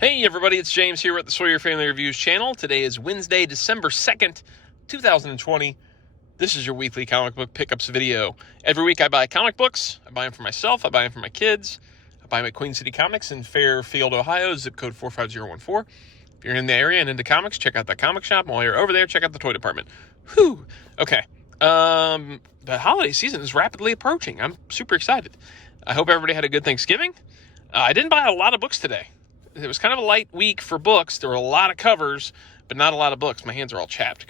Hey everybody, it's James here at the Sawyer Family Reviews channel. Today is Wednesday, December 2nd, 2020. This is your weekly comic book pickups video. Every week I buy comic books. I buy them for myself, I buy them for my kids. I buy them at Queen City Comics in Fairfield, Ohio, zip code 45014. If you're in the area and into comics, check out that comic shop. While you're over there, check out the toy department. Whew. Okay. The holiday season is rapidly approaching. I'm super excited. I hope everybody had a good Thanksgiving. I didn't buy a lot of books today. It was kind of a light week for books. There were a lot of covers, but not a lot of books. My hands are all chapped.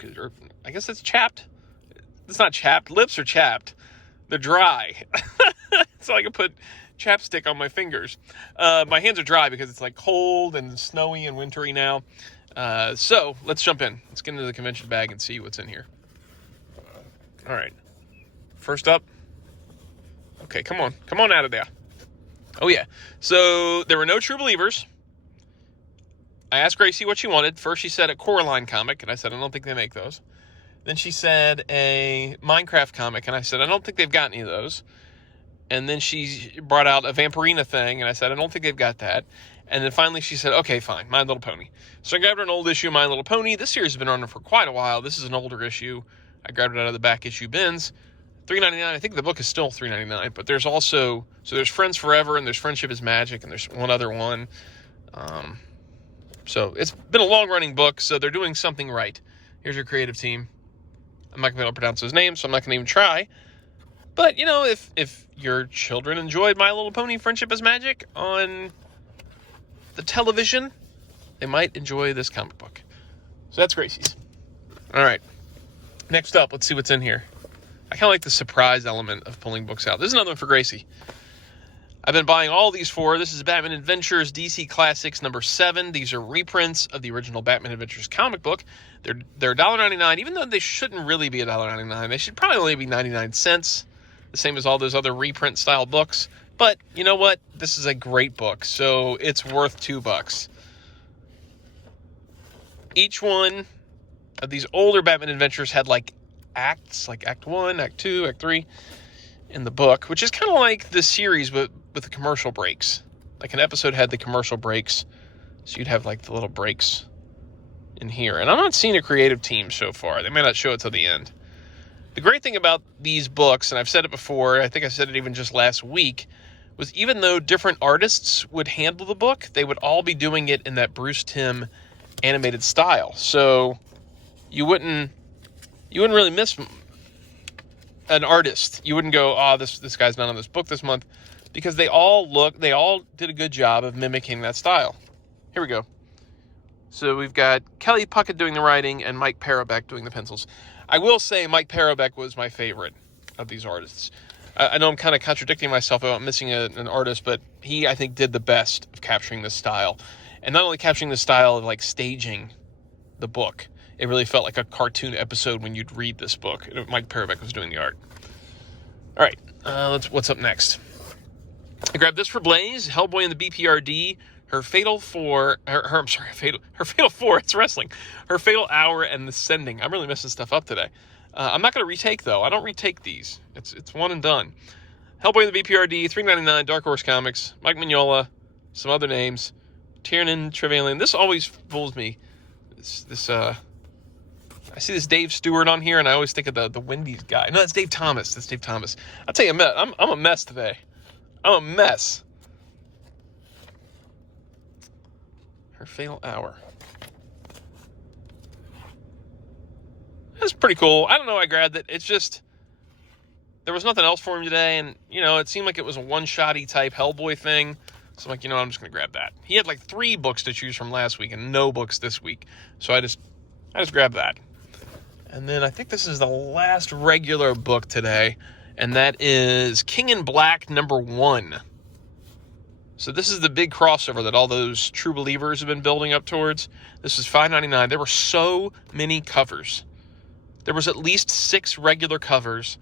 I guess it's chapped. It's not chapped. Lips are chapped. They're dry. So I can put chapstick on my fingers. My hands are dry because it's like cold and snowy and wintry now. So let's jump in. Let's get into the convention bag and see what's in here. All right. First up. Okay, come on. Come on out of there. Oh, yeah. So there were no True Believers. I asked Gracie what she wanted. First, she said a Coraline comic, and I said, I don't think they make those. Then she said a Minecraft comic, and I said, I don't think they've got any of those. And then she brought out a Vampirina thing, and I said, I don't think they've got that. And then finally she said, okay, fine, My Little Pony. So I grabbed her an old issue of My Little Pony. This series has been running for quite a while. This is an older issue. I grabbed it out of the back issue bins. $3.99. I think the book is still $3.99, but there's also, so there's Friends Forever, and there's Friendship is Magic, and there's one other one. So it's been a long-running book, so they're doing something right. Here's your creative team. I'm not going to be able to pronounce those names, so I'm not going to even try. But, you know, if your children enjoyed My Little Pony Friendship is Magic on the television, they might enjoy this comic book. So that's Gracie's. All right. Next up, let's see what's in here. I kind of like the surprise element of pulling books out. This is another one for Gracie. I've been buying all these for her. This is Batman Adventures DC Classics number 7. These are reprints of the original Batman Adventures comic book. They're $1.99, even though they shouldn't really be $1.99. They should probably only be 99 cents, the same as all those other reprint style books. But you know what? This is a great book, so it's worth $2. Each one of these older Batman Adventures had like acts, like Act 1, Act 2, Act 3 in the book, which is kind of like the series with the commercial breaks. Like an episode had the commercial breaks, so you'd have like the little breaks in here. And I'm not seeing a creative team so far. They may not show it till the end. The great thing about these books, and I've said it before, I think I said it even just last week, was even though different artists would handle the book, they would all be doing it in that Bruce Timm animated style. So you wouldn't really miss an artist. You wouldn't go, oh, this guy's not on this book this month, because they all did a good job of mimicking that style. Here we go. So we've got Kelly Puckett doing the writing and Mike Parobeck doing the pencils. I will say Mike Parobeck was my favorite of these artists. I know I'm kind of contradicting myself about missing an artist, but he, I think, did the best of capturing this style. And not only capturing the style of like staging the book, it really felt like a cartoon episode when you'd read this book. Mike Parobeck was doing the art. All right, what's up next? I grabbed this for Blaze, Hellboy and the BPRD, her Fatal 4, her Fatal 4, it's wrestling, her Fatal Hour and the Sending. I'm really messing stuff up today. I'm not going to retake, though. I don't retake these. It's one and done. Hellboy and the BPRD, $3.99, Dark Horse Comics, Mike Mignola, some other names, Tiernan Trevelyan. This always fools me. I see this Dave Stewart on here, and I always think of the Wendy's guy. No, that's Dave Thomas. I'll tell you, I'm a mess today. I'm a mess. Her Fatal Hour. That's pretty cool. I don't know why I grabbed it. It's just, there was nothing else for him today, and, you know, it seemed like it was a one-shotty type Hellboy thing. So I'm like, you know, I'm just going to grab that. He had like 3 books to choose from last week and no books this week. So I just grabbed that. And then I think this is the last regular book today, and that is King in Black number 1. So this is the big crossover that all those True Believers have been building up towards. This is $5.99. There were so many covers. There was at least 6 regular covers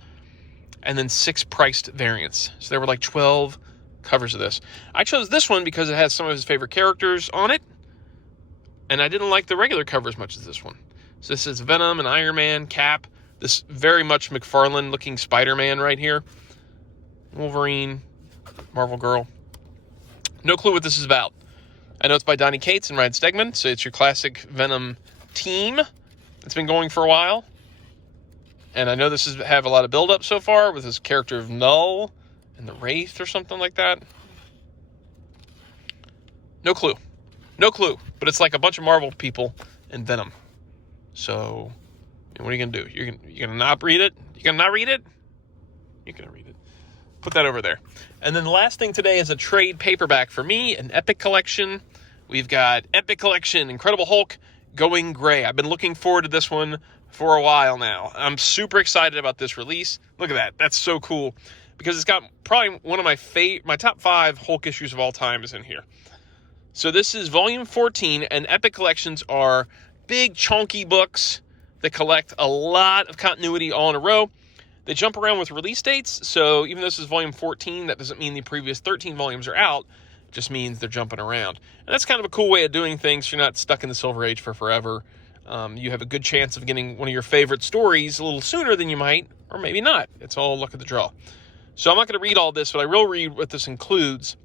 and then 6 priced variants. So there were like 12 covers of this. I chose this one because it has some of his favorite characters on it, and I didn't like the regular cover as much as this one. So this is Venom and Iron Man, Cap, this very much McFarlane-looking Spider-Man right here, Wolverine, Marvel Girl. No clue what this is about. I know it's by Donny Cates and Ryan Stegman, so it's your classic Venom team. It's been going for a while. And I know this has have a lot of build-up so far with this character of Null and the Wraith or something like that. No clue. No clue. But it's like a bunch of Marvel people and Venom. So, what are you going to do? You're going to not read it? You're going to not read it? You're going to read it. Put that over there. And then the last thing today is a trade paperback for me, an Epic Collection. We've got Epic Collection, Incredible Hulk, Going Gray. I've been looking forward to this one for a while now. I'm super excited about this release. Look at that. That's so cool. Because it's got probably one of my top 5 Hulk issues of all time is in here. So this is volume 14, and Epic Collections are big, chunky books that collect a lot of continuity all in a row. They jump around with release dates, so even though this is volume 14, that doesn't mean the previous 13 volumes are out. It just means they're jumping around. And that's kind of a cool way of doing things. You're not stuck in the Silver Age for forever. You have a good chance of getting one of your favorite stories a little sooner than you might, or maybe not. It's all luck of the draw. So I'm not going to read all this, but I will read what this includes.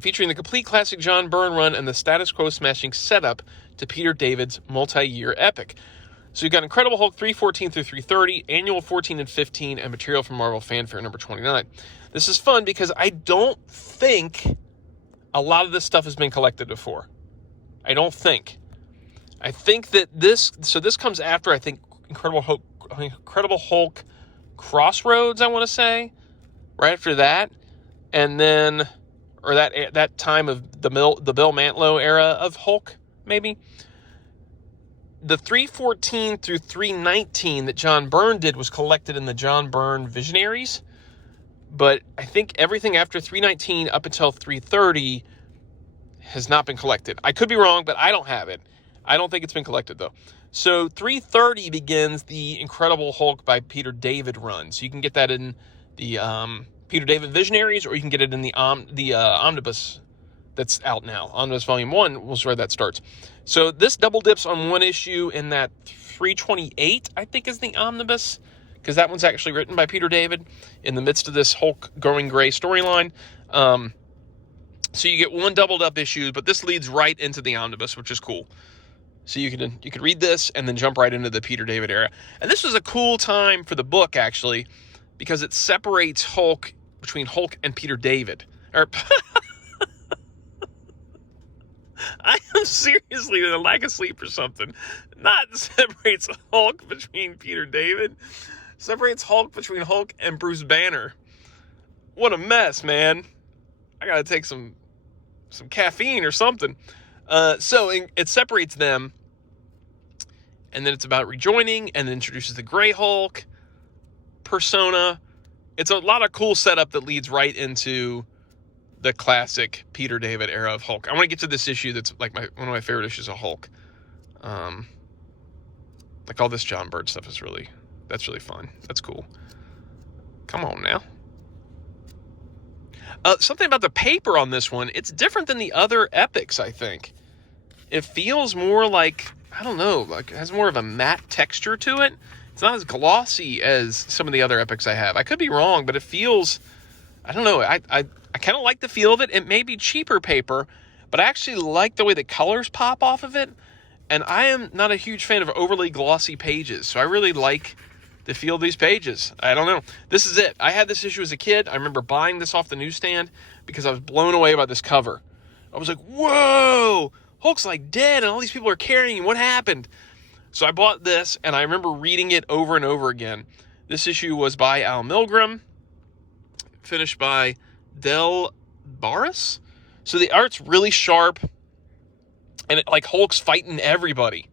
Featuring the complete classic John Byrne run and the status quo smashing setup to Peter David's multi-year epic. So you've got Incredible Hulk 314 through 330, Annual 14 and 15, and material from Marvel Fanfare number 29. This is fun because I don't think a lot of this stuff has been collected before. I don't think. I think that this comes after, I think, Incredible Hulk Crossroads, I want to say, right after that. And then, or that time of the Bill Mantlo era of Hulk, maybe. The 314 through 319 that John Byrne did was collected in the John Byrne Visionaries. But I think everything after 319 up until 330 has not been collected. I could be wrong, but I don't have it. I don't think it's been collected, though. So 330 begins the Incredible Hulk by Peter David run. So you can get that in the Peter David Visionaries, or you can get it in the Omnibus that's out now. Omnibus Volume 1 was where that starts. So this double dips on one issue in that 328, I think, is the Omnibus, because that one's actually written by Peter David in the midst of this Hulk Going Gray storyline. So you get one doubled up issue, but this leads right into the Omnibus, which is cool. So you could read this and then jump right into the Peter David era. And this was a cool time for the book, actually, because it separates Hulk between Hulk and Peter David. I am seriously in a lack of sleep or something. Not separates Hulk between Peter David. Separates Hulk between Hulk and Bruce Banner. What a mess, man. I gotta take some caffeine or something. So it separates them. And then it's about rejoining, and introduces the Grey Hulk persona. It's a lot of cool setup that leads right into the classic Peter David era of Hulk. I want to get to this issue that's like one of my favorite issues of Hulk. Like all this John Byrne stuff is that's really fun. That's cool. Come on now. Something about the paper on this one. It's different than the other epics, I think. It feels more like, I don't know, like it has more of a matte texture to it. It's not as glossy as some of the other epics I have. I could be wrong, but it feels, I don't know, I kind of like the feel of it. It may be cheaper paper, but I actually like the way the colors pop off of it. And I am not a huge fan of overly glossy pages, so I really like the feel of these pages. I don't know. This is it. I had this issue as a kid. I remember buying this off the newsstand because I was blown away by this cover. I was like, whoa, Hulk's like dead and all these people are carrying him. What happened? So I bought this, and I remember reading it over and over again. This issue was by Al Milgrom, finished by Del Barris. So the art's really sharp, and Hulk's fighting everybody,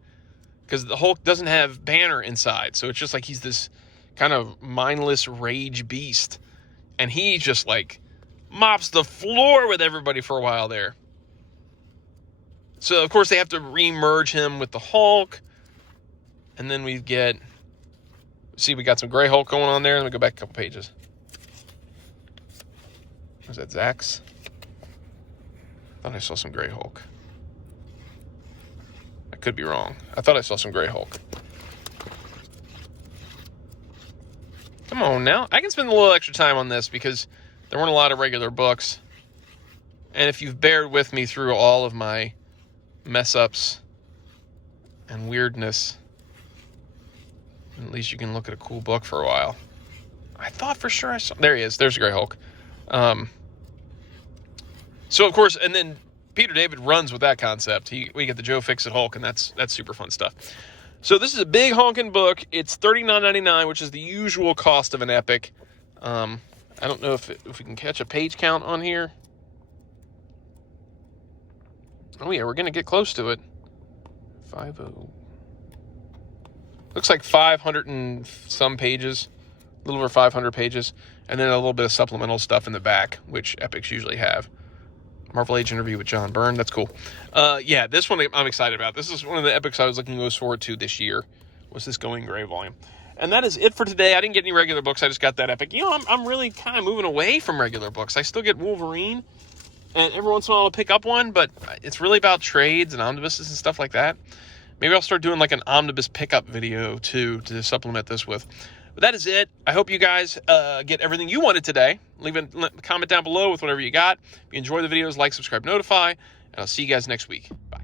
because the Hulk doesn't have Banner inside. So it's just like he's this kind of mindless rage beast, and he just mops the floor with everybody for a while there. So of course they have to re-merge him with the Hulk, and then we got some Grey Hulk going on there. Let me go back a couple pages. Was that Zax? I thought I saw some Grey Hulk. I could be wrong. I thought I saw some Grey Hulk. Come on now. I can spend a little extra time on this because there weren't a lot of regular books. And if you've bared with me through all of my mess-ups and weirdness, at least you can look at a cool book for a while. I thought for sure I saw... There he is. There's Grey Hulk. So, of course, and then Peter David runs with that concept. We get the Joe Fix-It Hulk, and that's super fun stuff. So this is a big honking book. It's $39.99, which is the usual cost of an Epic. I don't know if we can catch a page count on here. Oh, yeah, we're going to get close to it. 50. Looks like 500 and some pages. A little over 500 pages. And then a little bit of supplemental stuff in the back, which Epics usually have. Marvel Age interview with John Byrne. That's cool. Yeah, this one I'm excited about. This is one of the Epics I was looking most forward to this year, was this Going Gray volume. And that is it for today. I didn't get any regular books. I just got that Epic. You know, I'm really kind of moving away from regular books. I still get Wolverine, and every once in a while I'll pick up one, but it's really about trades and omnibuses and stuff like that. Maybe I'll start doing like an omnibus pickup video, too, to supplement this with. But that is it. I hope you guys get everything you wanted today. Leave a comment down below with whatever you got. If you enjoy the videos, like, subscribe, notify, and I'll see you guys next week. Bye.